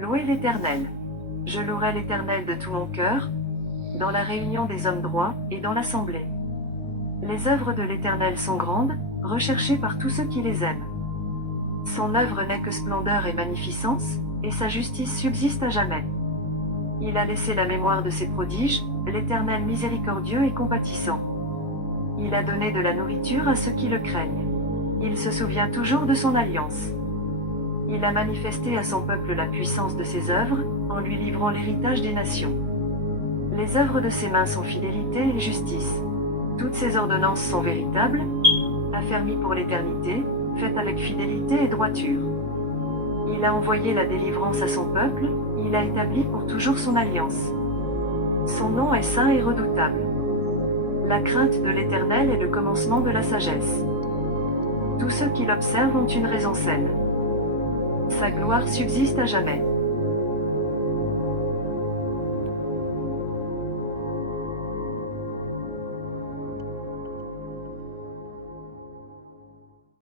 Louez l'Éternel. Je louerai l'Éternel de tout mon cœur, dans la réunion des hommes droits, et dans l'assemblée. Les œuvres de l'Éternel sont grandes, recherchées par tous ceux qui les aiment. Son œuvre n'est que splendeur et magnificence, et sa justice subsiste à jamais. Il a laissé la mémoire de ses prodiges, l'Éternel miséricordieux et compatissant. Il a donné de la nourriture à ceux qui le craignent. Il se souvient toujours de son alliance. Il a manifesté à son peuple la puissance de ses œuvres, en lui livrant l'héritage des nations. Les œuvres de ses mains sont fidélité et justice. Toutes ses ordonnances sont véritables, affermies pour l'éternité, faites avec fidélité et droiture. Il a envoyé la délivrance à son peuple, il a établi pour toujours son alliance. Son nom est saint et redoutable. La crainte de l'Éternel est le commencement de la sagesse. Tous ceux qui l'observent ont une raison saine. Sa gloire subsiste à jamais.